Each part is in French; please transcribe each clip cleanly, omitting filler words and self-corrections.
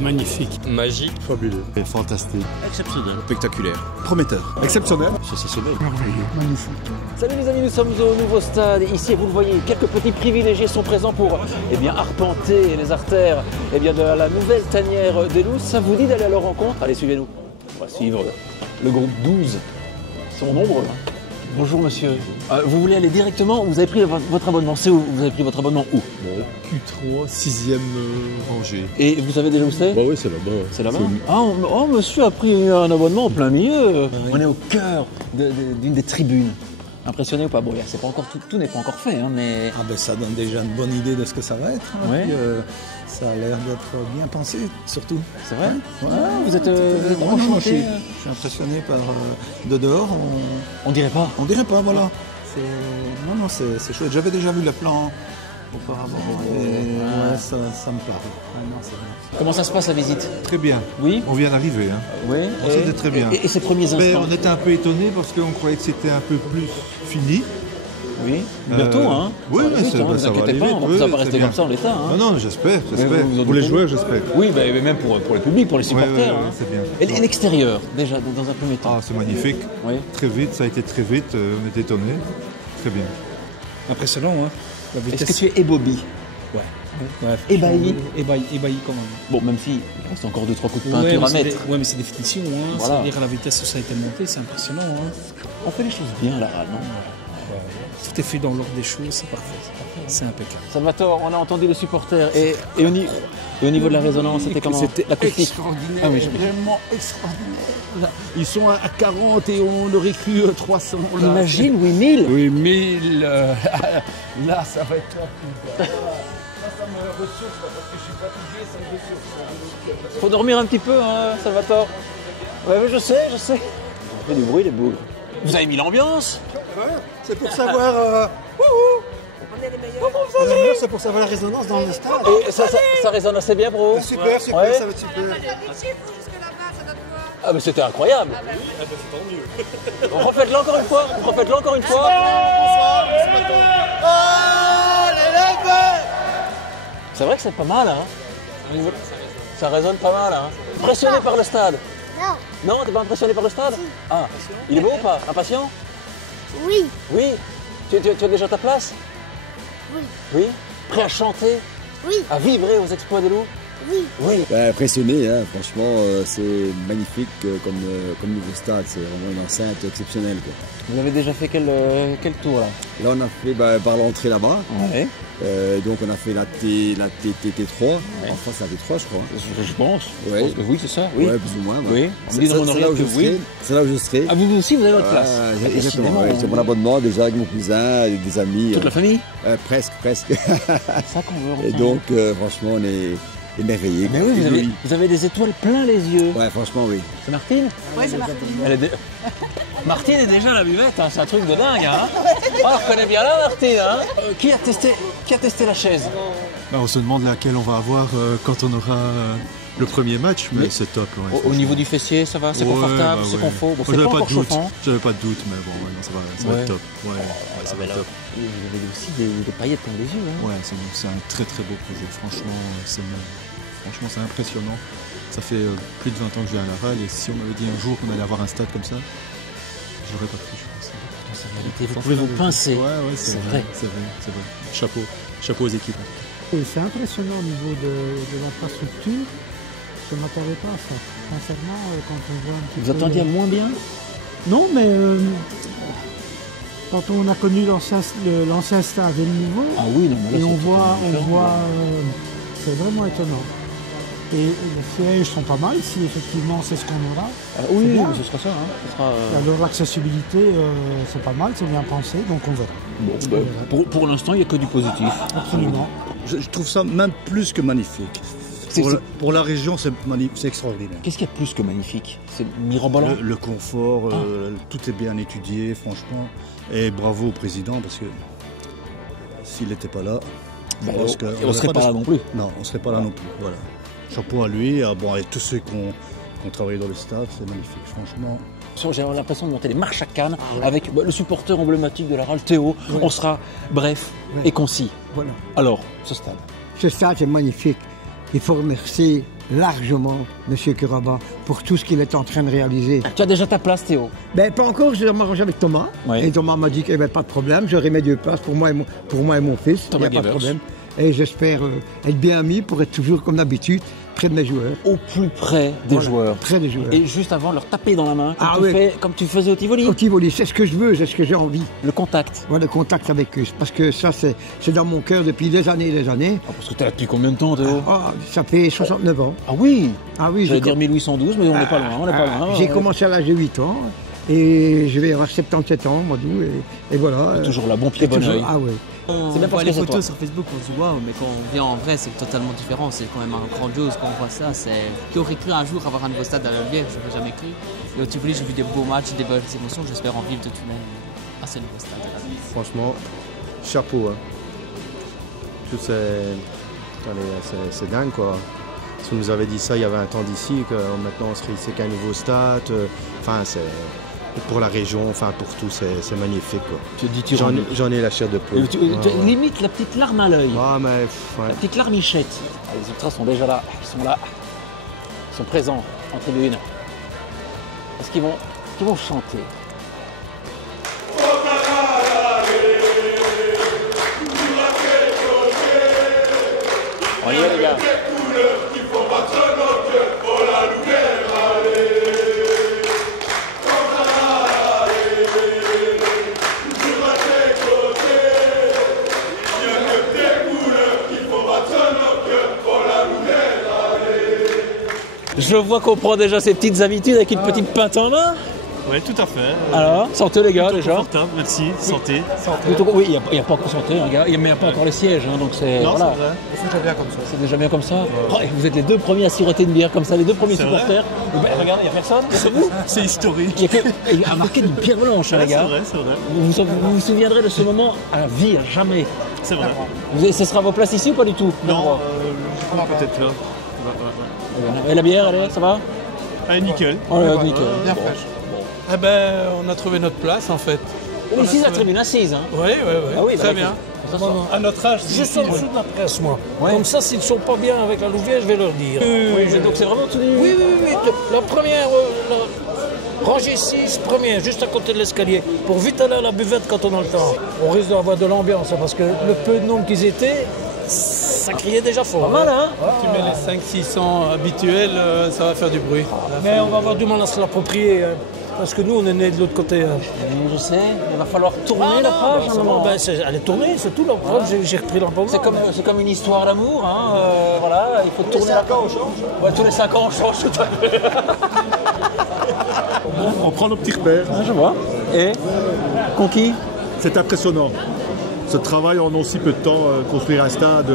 Magnifique. Magique. Fabuleux. Et fantastique. Exceptionnel. Spectaculaire. Prometteur. Exceptionnel. Sensationnel. Merveilleux. Magnifique. Salut les amis, nous sommes au nouveau stade. Ici, vous le voyez, quelques petits privilégiés sont présents pour arpenter les artères de la nouvelle tanière des loups. Ça vous dit d'aller à leur rencontre? Allez, suivez-nous. On va suivre le groupe 12. Ils sont nombreux. Bonjour monsieur. Vous voulez aller directement? Vous avez pris votre abonnement. C'est où? Vous avez pris votre abonnement où? Q3, 6e rangée. Et vous savez déjà où c'est? Bah oui, c'est là-bas. C'est là-bas. Oh, monsieur a pris un abonnement en plein milieu. On est au cœur d'une des tribunes. Impressionné ou pas? Bon, c'est pas encore tout n'est pas encore fait, hein, mais. Ah ben ça donne déjà une bonne idée de ce que ça va être. Ouais. Puis, ça a l'air d'être bien pensé, surtout. C'est vrai? Ouais. Vous êtes Vraiment, je enchanté. suis impressionné par de dehors. On dirait pas. On dirait pas, voilà. Non, c'est chouette. J'avais déjà vu le plan auparavant et ça me parle. Ah, non, c'est vrai. Comment ça se passe la visite? Très bien. Oui. On vient d'arriver. Hein. Oui. C'était très bien. Et ces premiers Mais instants? on était un peu étonnés parce qu'on croyait que c'était un peu plus fini. Oui. Bientôt, hein? Oui, mais ça va ça va inquiétez aller pas, vite. on va pas rester comme ça en l'état. Hein. Non, j'espère. vous en Pour les doutez? joueurs, j'espère. Oui, mais même pour le public, pour les supporters. Ouais, hein. c'est bien. Et l'extérieur, déjà, dans un premier temps. Ah, c'est magnifique. Oui. Très vite, ça a été très vite. On était étonnés. Très bien. Impressionnant, hein. La Est-ce vitesse. que tu es ébobie? Ouais, Ébahi? Ébahi quand même. Bon, même si il reste encore 2-3 coups de peinture à mettre. Mais c'est des finitions, hein. Voilà. C'est-à-dire à la vitesse où ça a été monté, c'est impressionnant, hein. On fait les choses bien là, non? Tout est fait dans l'ordre des choses, c'est parfait. C'est impeccable. Salvatore, on a entendu les supporters. Et au niveau de la résonance, c'était comment? C'était l'acoustique? extraordinaire, Ah oui, vraiment extraordinaire. Ils sont à 40 et on aurait cru 300. Là. Imagine, oui, 1000. Oui, 1000. Là, ça va être la plus. Ça me ressource parce que je suis fatigué, ça me ressource. Faut dormir un petit peu, hein, Salvatore. Ouais, mais je sais. Ça fait du bruit, les bougres. Vous avez mis l'ambiance? C'est pour savoir. On est les meilleurs. C'est pour savoir la résonance dans le stade. Et ça résonne assez bien pour vous? Super, ouais. ça va être super. Ah, mais c'était incroyable. Refaites-le encore une fois. C'est vrai que c'est pas mal, hein. Ça résonne pas mal, hein. Impressionné par le stade? Non. Non, t'es pas impressionné par le stade? Ah, il est beau ou pas? Impatient? Oui. Oui. Tu as déjà ta place? Oui. Oui. Prêt à chanter? Oui. À vibrer aux exploits des loups? Oui. Oui. Impressionné, hein. Franchement, c'est magnifique comme nouveau stade. C'est vraiment une enceinte exceptionnelle, quoi. Vous avez déjà fait quel tour là? Là, on a fait par l'entrée là-bas. Ouais. Donc, on a fait la TT3. Ouais. Enfin, c'est la T3, je crois. Je pense. Ouais. Je pense que oui, c'est ça. Oui. Ouais, plus ou moins. Oui. On me dit dans mon oreille que oui. C'est là où je serai. Ah, vous aussi, vous avez votre place. Exactement. Ouais, c'est mon abonnement déjà avec mon cousin, avec des amis. Toute la famille? Presque. C'est ça qu'on veut. Et donc, franchement, on est émerveillés. Mais oui, vous avez des étoiles plein les yeux. Ouais, franchement, oui. C'est Martine? Oui, c'est Martine. Martine est déjà à la buvette, hein. C'est un truc de dingue. Hein. On reconnaît bien là, Martine. Hein. Qui a testé la chaise? On se demande laquelle on va avoir quand on aura le premier match, mais c'est top. Ouais, au niveau du fessier, ça va? C'est confortable? C'est confort? Bon, c'est pas encore chauffant. J'avais pas de doute, mais bon, ça va être top. Ouais, ça va être top. Vous avez aussi des paillettes dans les yeux. Hein. Ouais, c'est un très très beau projet. Franchement, c'est impressionnant. Ça fait plus de 20 ans que je viens à Laval et si on m'avait dit un jour qu'on allait avoir un stade comme ça, je n'aurais pas cru, je pense. C'est réalité. Vous pouvez vous pincer. Ouais, c'est vrai. C'est vrai. Chapeau aux équipes. C'est impressionnant au niveau de l'infrastructure. Je ne m'attendais pas à ça. Sincèrement, quand on voit un petit peu. Vous attendiez à moins bien? Non, mais quand on a connu l'ancien stade et le nouveau, ah oui, non, mais là, et on voit c'est vraiment étonnant. Et les sièges sont pas mal, si effectivement c'est ce qu'on aura. Oui, ce sera ça. Hein. Alors l'accessibilité, c'est pas mal, c'est bien pensé, donc on verra. Bon, pour l'instant, il n'y a que du positif. Absolument. Je trouve ça même plus que magnifique. Pour la région, c'est extraordinaire. Qu'est-ce qu'il y a de plus que magnifique? C'est mirobolant. Le confort, tout est bien étudié, franchement. Et bravo au président, parce que s'il n'était pas là, on ne serait pas là non plus. Non, on ne serait pas là non plus. Voilà. Chapeau à lui, et tous ceux qui ont travaillé dans le stade, c'est magnifique, franchement. J'ai l'impression de monter les marches à Cannes avec le supporter emblématique de la RAL, Théo. Ouais. On sera bref et concis. Voilà. Alors, ce stade. Ce stade est magnifique. Il faut remercier largement M. Kuraba pour tout ce qu'il est en train de réaliser. Tu as déjà ta place, Théo? Ben, pas encore, je dois m'arranger avec Thomas. Oui. Et Thomas m'a dit qu'il n'y avait pas de problème, j'aurai mes 2 places pour moi et mon fils. Il n'y Thomas a pas de Gebers. problème. Et j'espère être bien mis pour être toujours comme d'habitude, près de mes joueurs. Au plus près des Voilà, joueurs. près des joueurs. Et juste avant, leur taper dans la main, comme, Ah tu, oui. comme tu faisais au Tivoli. Au Tivoli, c'est ce que je veux, c'est ce que j'ai envie. Le contact. Voilà, le contact avec eux. Parce que ça, c'est dans mon cœur depuis des années et des années. Ah, parce que tu es là depuis combien de temps, Théo? Ah, ça fait 69 ans. Ah oui. Ah oui, J'allais dire 1812, mais on n'est pas loin. On n'est pas loin. J'ai commencé à l'âge de 8 ans. Et je vais avoir 77 ans au mois d'août. Et voilà. Toujours là, bon pied, bon toujours- oeil. Ah oui. On C'est bien parce voit les que c'est toi. photos sur Facebook, on se dit waouh, mais quand on vient en vrai, c'est totalement différent. C'est quand même un grandiose quand on voit ça. Qui aurait cru un jour avoir un nouveau stade à la Lumière? Je n'aurais jamais cru. Et au Tivoli, j'ai vu des beaux matchs, des belles émotions. J'espère en vivre de tout le monde à ce nouveau stade. Franchement, chapeau. Hein. Tout c'est dingue quoi. Si on nous avait dit ça il y avait un temps d'ici, que maintenant on serait ici qu'un nouveau stade. Enfin, c'est pour la région, enfin pour tout, c'est magnifique quoi. Tu dis, J'en ai la chair de poule. Limite la petite larme à l'œil. Ah mais ouais. La petite larmichette. Ah, les ultras sont déjà là. Ils sont là. Ils sont présents en tribune. Est-ce qu'ils vont chanter? On y est les gars. Je vois qu'on prend déjà ses petites habitudes avec une petite pinte en main. Oui, tout à fait. Alors, santé les gars Plutôt déjà. Confortable, merci. Santé. Oui, il n'y a pas encore santé, hein, gars. Il n'y a pas encore les sièges, hein, donc c'est. Non, Voilà. c'est vrai. C'est déjà bien comme ça. C'est déjà bien comme ça. Oh, et vous êtes les 2 premiers à siroter une bière comme ça, les 2 premiers C'est supporters. Ben, regardez, il n'y a personne, c'est vous. C'est historique. Il y a marqué d'une pierre blanche, hein, les C'est gars. vrai, c'est vrai. Vous vous souviendrez de ce moment à vie, à jamais. C'est vrai. Ce sera vos places ici ou pas du tout? Non, peut-être là. Et la bière, elle est, ça va? Ah, nickel. Oh, nickel. Bien Bon. fraîche. Eh ben, on a trouvé notre place en fait. Mais ici, la tribune assise. Hein. Oui, Ah oui, très bah, bien. À notre âge, juste en dessous de la presse, moi. Comme ça, s'ils ne sont pas bien avec la Louvière, je vais leur dire. Donc c'est vraiment tout. Oui. La première, rangée 6, première, juste à côté de l'escalier. Pour vite aller à la buvette quand on a le temps. On risque d'avoir de l'ambiance, hein, parce que le peu de nombre qu'ils étaient, ça criait déjà fort. Pas mal, hein? Tu mets les 500-600 habituels, ça va faire du bruit. Mais on va avoir du mal à se l'approprier. Hein. Parce que nous, on est nés de l'autre côté. Hein. Je sais, il va falloir tourner la page. Elle est tournée, c'est tout. La preuve, j'ai repris l'emploi. C'est comme une histoire d'amour. Hein. Voilà, il faut tourner la page. Ouais, tous les 5 ans, on change tout à fait. On prend nos petits repères. Ah, je vois. Et conquis? C'est impressionnant. Ce travail en aussi peu de temps, construire un stade,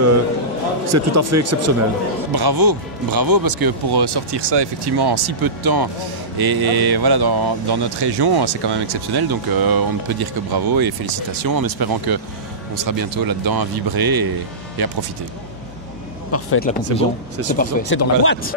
c'est tout à fait exceptionnel. Bravo, parce que pour sortir ça effectivement en si peu de temps et voilà dans notre région, c'est quand même exceptionnel. Donc on ne peut dire que bravo et félicitations en espérant qu'on sera bientôt là-dedans à vibrer et à profiter. Parfaite la conclusion. C'est bon, parfait. C'est dans la boîte.